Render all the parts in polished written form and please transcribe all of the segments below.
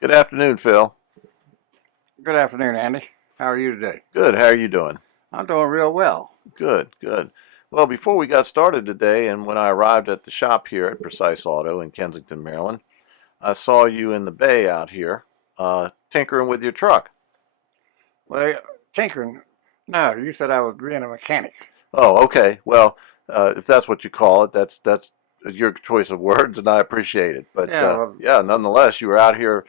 Good afternoon, Phil. Good afternoon, Andy. How are you today? Good. How are you doing? I'm doing real well. Good, good. Well, before we got started today, and when I arrived at the shop here at Precise Auto in Kensington, Maryland, I saw you in the bay out here, tinkering with your truck. Well, tinkering. No, you said I was being a mechanic. Oh, okay. Well, if that's what you call it, that's your choice of words, and I appreciate it. But Yeah, well, yeah, nonetheless, you were out here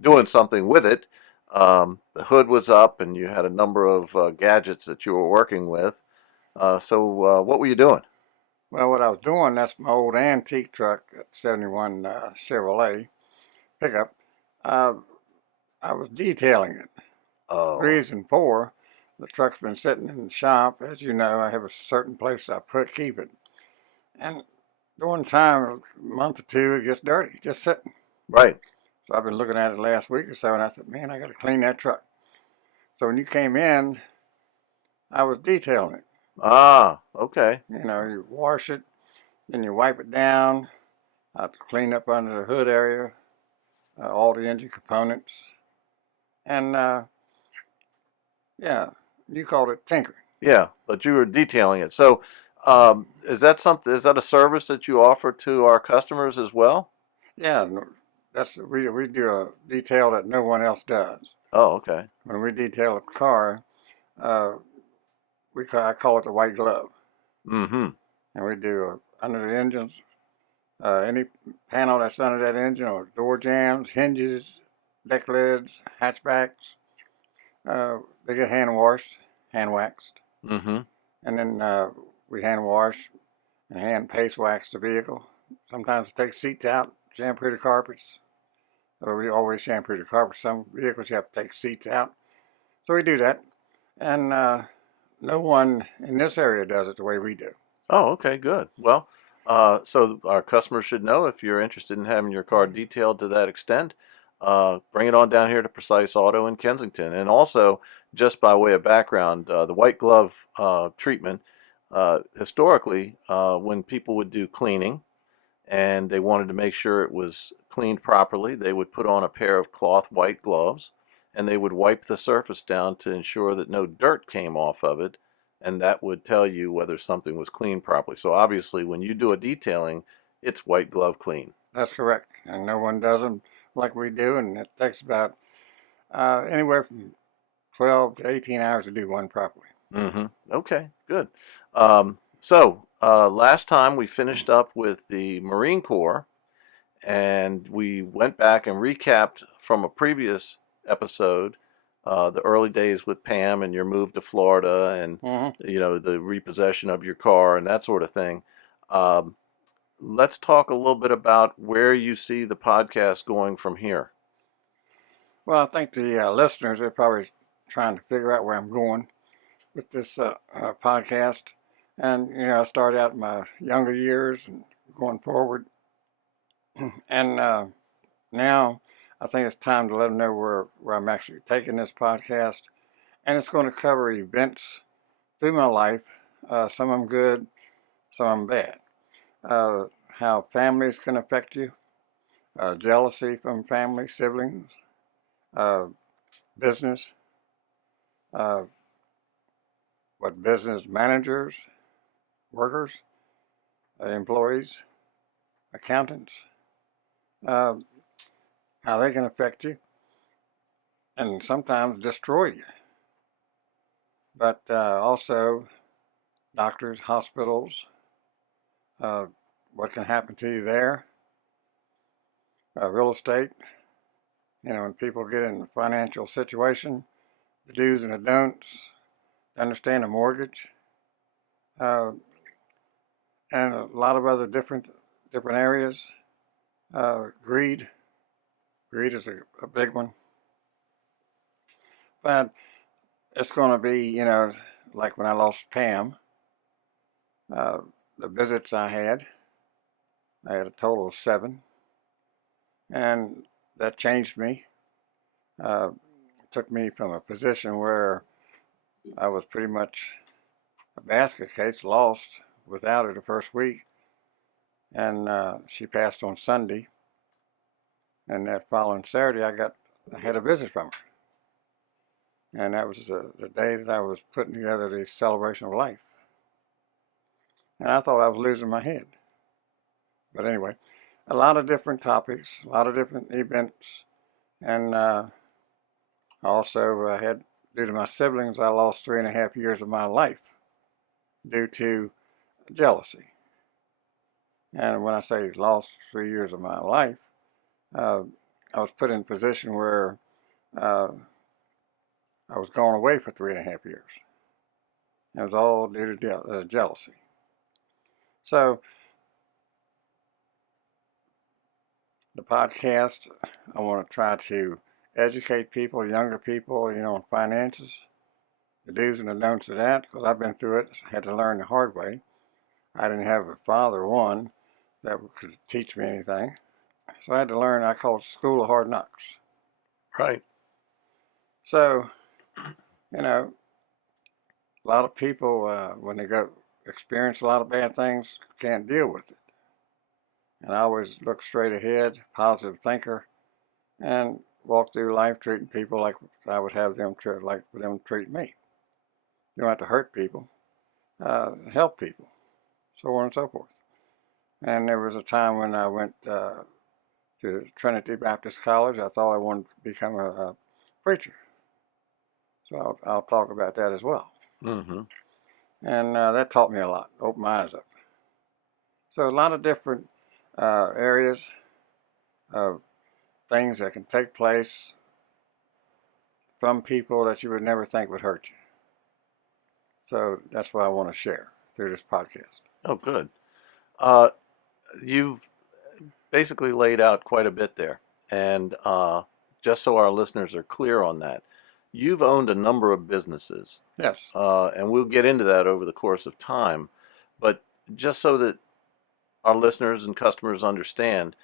doing something with it. The hood was up, and you had a number of gadgets that you were working with. So, what were you doing? what I was doing, that's my old antique truck, 71 Chevrolet pickup. Uh, I was detailing it. Oh, Reason for the truck's been sitting in the shop. As you know, I have a certain place I keep it. And during time, a month or two, it gets dirty, just sitting. right. So I've been looking at it last week or so, and I said, man, I got to clean that truck. So when you came in, I was detailing it. Ah, okay. You wash it, then you wipe it down. I have to clean up under the hood area, all the engine components, and yeah, you called it tinkering. Yeah, but you were detailing it. So, is that something? Is that a service that you offer to our customers as well? Yeah, that's we do a detail that no one else does. Oh, okay. When we detail a car, uh, I call it the white glove, Mm-hmm. and we do under the engines, any panel that's under that engine, or door jambs, hinges, deck lids, hatchbacks. They get hand washed, hand waxed, Mm-hmm. and then we hand wash and hand paste wax the vehicle. Sometimes we take seats out, shampoo the carpets. Or we always shampoo the carpets. Some vehicles you have to take seats out. So we do that. And no one in this area does it the way we do. Oh, okay, good. Well, so our customers should know if you're interested in having your car detailed to that extent, bring it on down here to Precise Auto in Kensington. And also, just by way of background, the white glove treatment, historically, when people would do cleaning, and they wanted to make sure it was cleaned properly, they would put on a pair of cloth white gloves and they would wipe the surface down to ensure that no dirt came off of it, and that would tell you whether something was cleaned properly. So obviously, when you do a detailing, it's white glove clean. That's correct. And no one does them like we do. And it takes about anywhere from 12 to 18 hours to do one properly. Mm-hmm. Okay, good. Last time we finished up with the Marine Corps, and we went back and recapped from a previous episode, the early days with Pam and your move to Florida, and Mm-hmm. the repossession of your car and that sort of thing. Um, let's talk a little bit about where you see the podcast going from here. Well, I think the listeners are probably trying to figure out where I'm going with this podcast. And, I started out in my younger years and going forward. And now I think it's time to let them know where I'm actually taking this podcast. And it's going to cover events through my life, some of them good, some of them bad. Uh, how families can affect you, jealousy from family, siblings, uh, business, uh, what business managers, workers, employees, accountants, uh, how they can affect you and sometimes destroy you. But also doctors, hospitals, uh, what can happen to you there, real estate. When people get in a financial situation, the do's and the don'ts, understand a mortgage, uh, and a lot of other different areas. Greed, greed is a big one. But it's going to be, like when I lost Pam, uh, the visits I had a total of 7, and that changed me. Uh, took me from a position where I was pretty much a basket case, lost without her the first week, and she passed on Sunday. And that following Saturday, I had a visit from her. And that was the day that I was putting together the celebration of life. And I thought I was losing my head. But anyway, a lot of different topics, a lot of different events. And also had, due to my siblings, I lost 3.5 years of my life due to jealousy. And when I say lost 3 years of my life, I was put in a position where uh, I was going away for 3.5 years. It was all due to jealousy. So the podcast, I want to try to educate people, younger people, on finances, the do's and the don'ts of that, because I've been through it, had to learn the hard way. I didn't have a father, one, that could teach me anything. So I had to learn, I call it School of Hard Knocks. Right. So, a lot of people, when they go experience a lot of bad things, can't deal with it. And I always look straight ahead, positive thinker, and walk through life treating people like I would have them like them treat me. You don't have to hurt people, help people, so on and so forth. And there was a time when I went to Trinity Baptist College. I thought I wanted to become a preacher. So I'll talk about that as well. Mm-hmm. And that taught me a lot, opened my eyes up. So a lot of different areas of things that can take place from people that you would never think would hurt you. So that's what I want to share through this podcast. Oh, good. Uh, you've basically laid out quite a bit there. And just so our listeners are clear on that, you've owned a number of businesses. Yes. And we'll get into that over the course of time. But just so that our listeners and customers understand,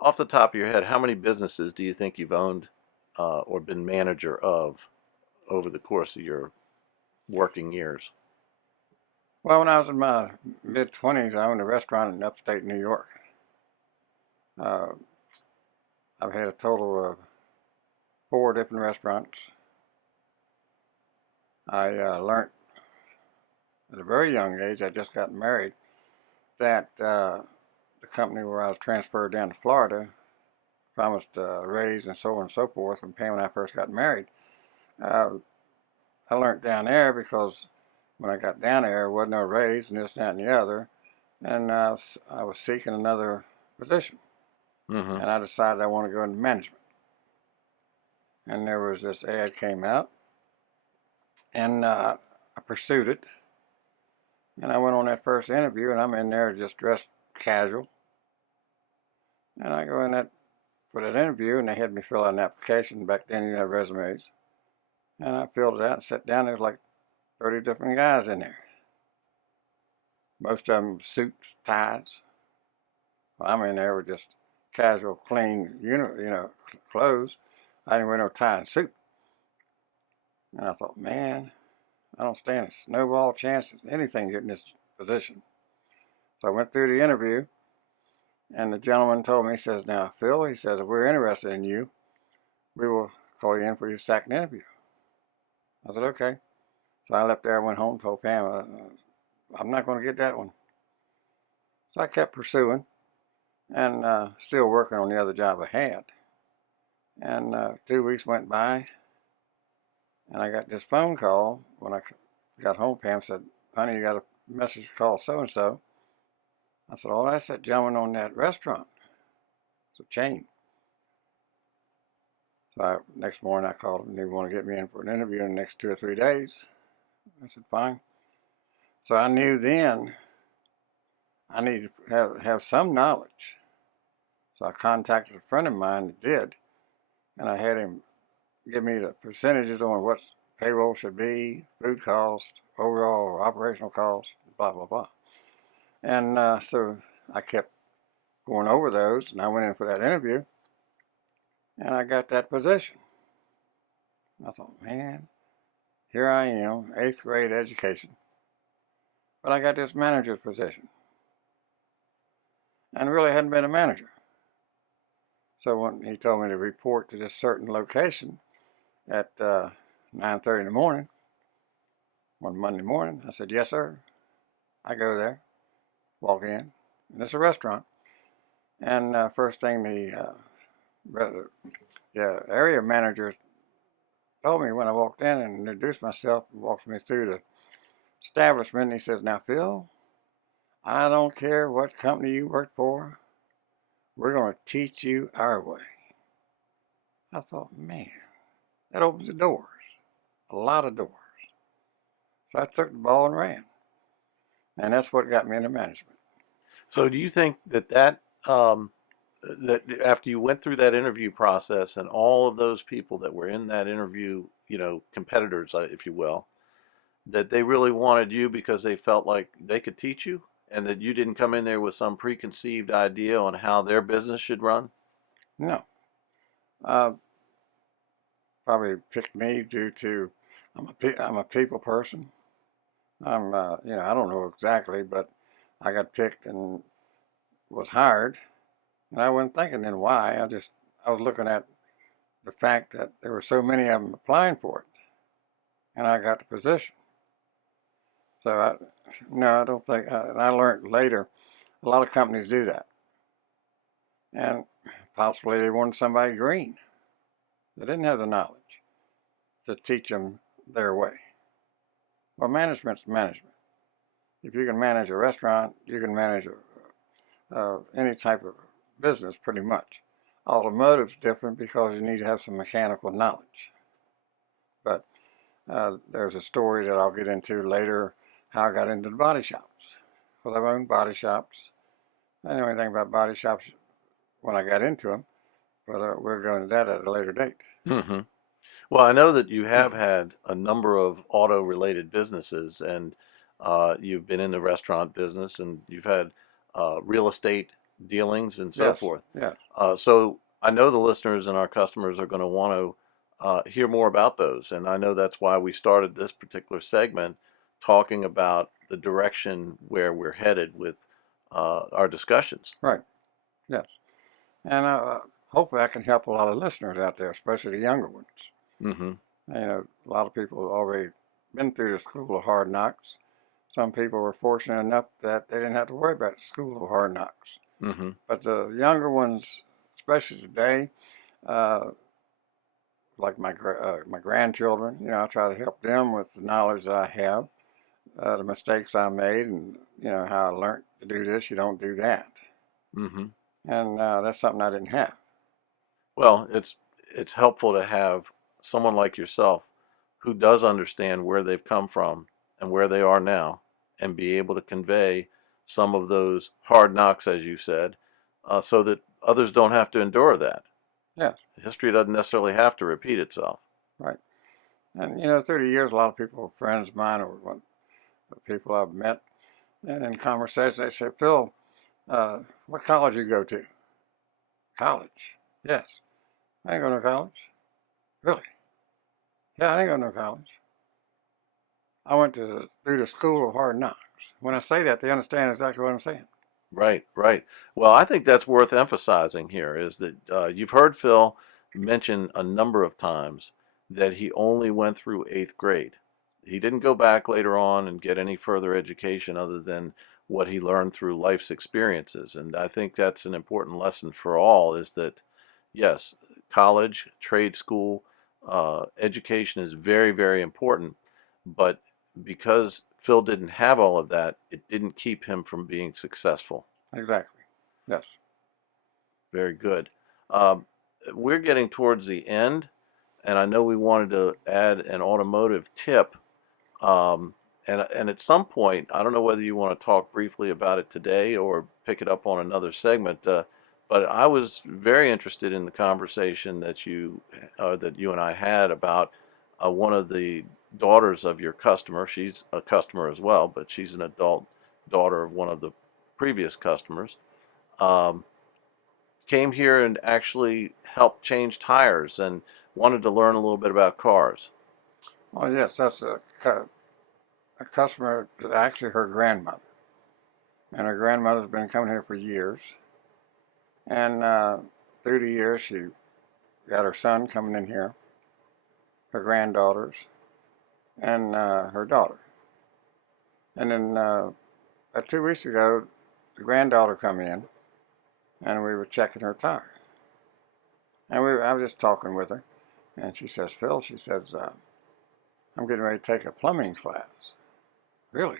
off the top of your head, how many businesses do you think you've owned or been manager of over the course of your working years? Well, when I was in my mid-20s, I owned a restaurant in upstate New York. Uh, I've had a total of 4 different restaurants. I learned at a very young age, I just got married, that the company where I was transferred down to Florida promised a raise and so on and so forth. And Pam and I first got married. Uh, I learned down there because when I got down there wasn't no raise and this, that, and the other. And I was seeking another position. Mm-hmm. And I decided I want to go into management. And there was this ad came out. And I pursued it. And I went on that first interview, and I'm in there just dressed casual. And I go in that for that interview, and they had me fill out an application. Back then, you have resumes. And I filled it out and sat down. There was like 30 different guys in there. Most of them suits, ties. Well, I'm in there with just casual, clean, clothes. I didn't wear no tie and suit. And I thought, man, I don't stand a snowball chance of anything getting this position. So I went through the interview, and the gentleman told me, he says, now, Phil, he says, if we're interested in you, we will call you in for your second interview. I said, okay. So I left there, went home, told Pam, I'm not going to get that one. So I kept pursuing and still working on the other job I had. And 2 weeks went by, and I got this phone call. When I got home, Pam said, honey, you got a message to call so-and-so. I said, oh, that's that gentleman on that restaurant. It's a chain. So next morning I called him and they want to get me in for an interview in the next 2 or 3 days. I said, fine. So I knew then I needed to have some knowledge. So I contacted a friend of mine that did, and I had him give me the percentages on what payroll should be, food cost, overall operational cost, blah, blah, blah. And so I kept going over those, and I went in for that interview, and I got that position. I thought, man, here I am, 8th grade education, but I got this manager's position, and really hadn't been a manager. So when he told me to report to this certain location at 9:30 in the morning, one Monday morning, I said, yes, sir. I go there, walk in, and it's a restaurant. And first thing the area manager told me when I walked in and introduced myself and walked me through the establishment, he says, now, Phil, I don't care what company you work for, we're going to teach you our way. I thought, man, that opens the doors, a lot of doors. So I took the ball and ran. And that's what got me into management. So do you think that after you went through that interview process and all of those people that were in that interview, competitors, if you will, that they really wanted you because they felt like they could teach you and that you didn't come in there with some preconceived idea on how their business should run? No, uh, probably picked me due to I'm a people person. I don't know exactly, but I got picked and was hired, and I wasn't thinking then why. I was looking at the fact that there were so many of them applying for it, and I got the position. So no, I don't think. And I learned later, a lot of companies do that, and possibly they wanted somebody green. They didn't have the knowledge to teach them their way. Well, management's management. If you can manage a restaurant, you can manage any type of business pretty much. Automotive's different because you need to have some mechanical knowledge. But there's a story that I'll get into later how I got into the body shops. Because I've owned body shops. I didn't know anything about body shops when I got into them, but we're going to that at a later date. Hmm. Well, I know that you have had a number of auto-related businesses, and you've been in the restaurant business, and you've had real estate dealings and so Yes, forth. yes, So I know the listeners and our customers are going to want to hear more about those, and I know that's why we started this particular segment talking about the direction where we're headed with our discussions. right, yes. And hopefully I can help a lot of listeners out there, especially the younger ones. Hmm. A lot of people have already been through the school of hard knocks. Some people were fortunate enough that they didn't have to worry about the school of hard knocks. Hmm. But the younger ones, especially today, uh, like my grandchildren, I try to help them with the knowledge that I have, the mistakes I made, and how I learned to do this. You don't do that, Hmm. and that's something I didn't have. Well, it's helpful to have someone like yourself who does understand where they've come from and where they are now, and be able to convey some of those hard knocks, as you said, so that others don't have to endure that. Yes, History doesn't necessarily have to repeat itself. right. And through the years, a lot of people, friends of mine, or people I've met, and in conversation, they say, "Phil, what college you go to?" College? Yes. I ain't going to college. Really? Yeah, I ain't going to college. I went through the school of hard knocks. When I say that, they understand exactly what I'm saying. Right, right. Well, I think that's worth emphasizing here is that you've heard Phil mention a number of times that he only went through eighth grade. He didn't go back later on and get any further education other than what he learned through life's experiences. And I think that's an important lesson for all is that, yes, college, trade school, education is very, very important, but because Phil didn't have all of that, it didn't keep him from being successful. Exactly. Yes. Very good. Um, we're getting towards the end, and I know we wanted to add an automotive tip. Um, and at some point, I don't know whether you want to talk briefly about it today or pick it up on another segment. But I was very interested in the conversation that you and I had about one of the daughters of your customer. She's a customer as well, but she's an adult daughter of one of the previous customers. Um, Came here and actually helped change tires and wanted to learn a little bit about cars. Oh, yes. That's a customer, actually her grandmother. And her grandmother's been coming here for years. And through the years, she got her son coming in here, her granddaughters, and her daughter. And then 2 weeks ago, the granddaughter come in, and we were checking her tires. And I was just talking with her, and she says, Phil, she says, I'm getting ready to take a plumbing class. Really?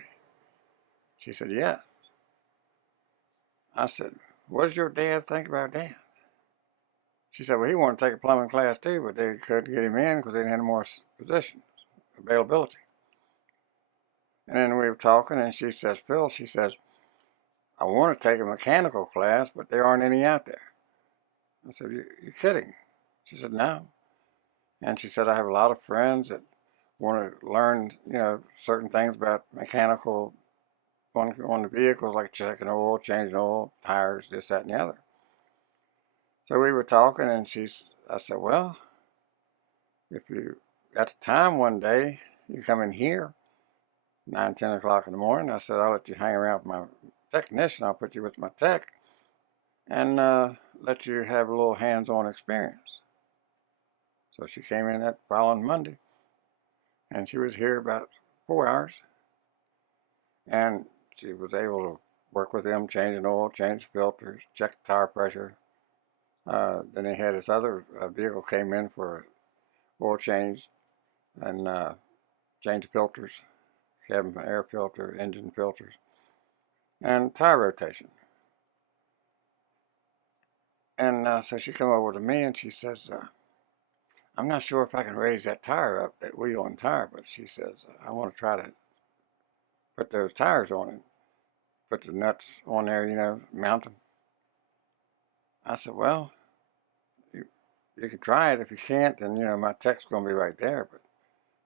She said, yeah. I said, what does your dad think about that? She said, well, he wanted to take a plumbing class too, but they couldn't get him in because they didn't have more positions, availability. And then we were talking, and she says, Phil, she says, I want to take a mechanical class, but there aren't any out there. I said, you're kidding. She said, no. And she said, I have a lot of friends that want to learn, certain things about mechanical on the vehicles, like checking oil, changing oil, tires, this, that, and the other. So we were talking, and I said, well, if you got the time one day, you come in here, 9, 10 o'clock in the morning. I said, I'll let you hang around with my technician. I'll put you with my tech and let you have a little hands-on experience. So she came in that following Monday, and she was here about 4 hours, and she was able to work with them, changing oil, change filters, check the tire pressure. Then they had this other vehicle came in for oil change and change filters, cabin air filter, engine filters, and tire rotation. And so she come over to me and she says, I'm not sure if I can raise that tire up, that wheel and tire, but she says, I want to try to put those tires on it, put the nuts on there, mount them. I said, well, you can try it. If you can't, then, my tech's going to be right there. But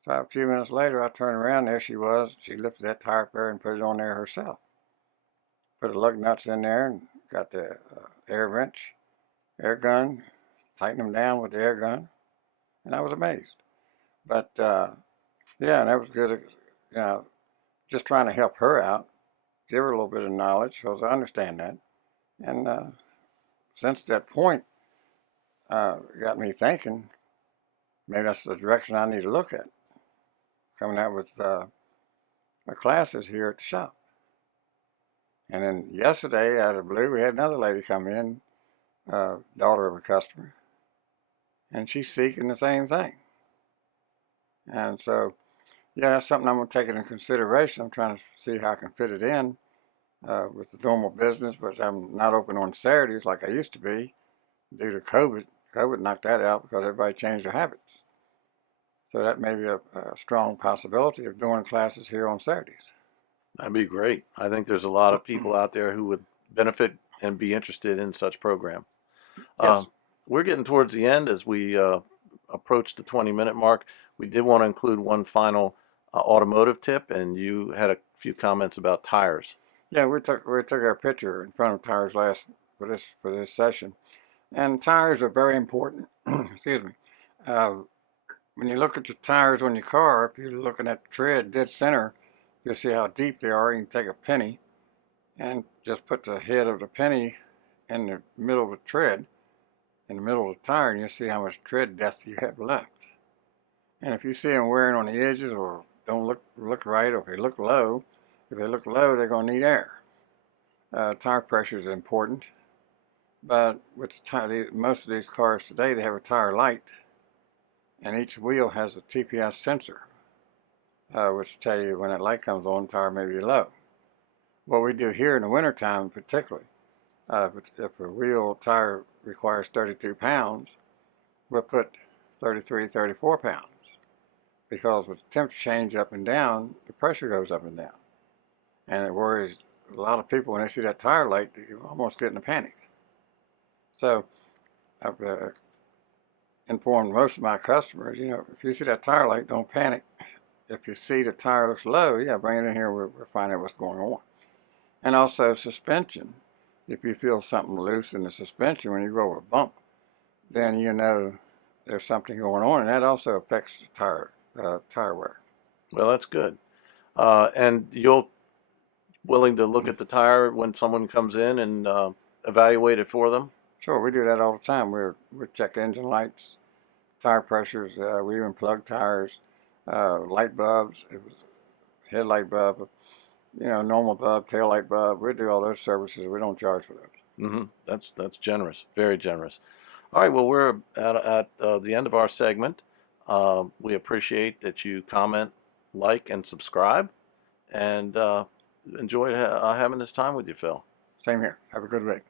so a few minutes later, I turned around, there she was. She lifted that tire pair and put it on there herself. Put the lug nuts in there and got the air wrench, air gun, tightened them down with the air gun, and I was amazed. But yeah, and that was good, just trying to help her out, give her a little bit of knowledge, because I understand that. And since that point, got me thinking, maybe that's the direction I need to look at, coming out with my classes here at the shop. And then yesterday, out of the blue, we had another lady come in, daughter of a customer, and she's seeking the same thing. And so, yeah, that's something I'm going to take into consideration. I'm trying to see how I can fit it in with the normal business, but I'm not open on Saturdays like I used to be due to COVID. COVID knocked that out because everybody changed their habits. So that may be a strong possibility of doing classes here on Saturdays. That'd be great. I think there's a lot of people out there who would benefit and be interested in such program. Yes. We're getting towards the end as we approach the 20-minute mark. We did want to include one final automotive tip, and you had a few comments about tires. Yeah, we took our picture in front of tires for this session, and tires are very important. Excuse me. When you look at your tires on your car, if you're looking at the tread dead center, you'll see how deep they are. You can take a penny and just put the head of the penny in the middle of the tread, in the middle of the tire, and you'll see how much tread depth you have left. And if you see them wearing on the edges or don't look right, or if they look low, they're going to need air. Tire pressure is important, but with most of these cars today, they have a tire light, and each wheel has a TPS sensor, which tell you when that light comes on, the tire may be low. What we do here in the wintertime particularly, if a wheel tire requires 32 pounds, we'll put 33, 34 pounds. Because with the temperature change up and down, the pressure goes up and down. And it worries a lot of people when they see that tire light, they almost get in a panic. So I've informed most of my customers, if you see that tire light, don't panic. If you see the tire looks low, yeah, bring it in here, we'll find out what's going on. And also suspension. If you feel something loose in the suspension when you go over a bump, then you know there's something going on, and that also affects the tire wear. Well, that's good. And you'll willing to look at the tire when someone comes in and evaluate it for them? Sure, we do that all the time. We check engine lights, tire pressures. We even plug tires, light bulbs, it was headlight bulb, normal bulb, tail light bulb. We do all those services. We don't charge for those. That's generous, very generous. All right, well, we're at the end of our segment. We appreciate that you comment, like, and subscribe, and enjoyed having this time with you, Phil. Same here. Have a good week.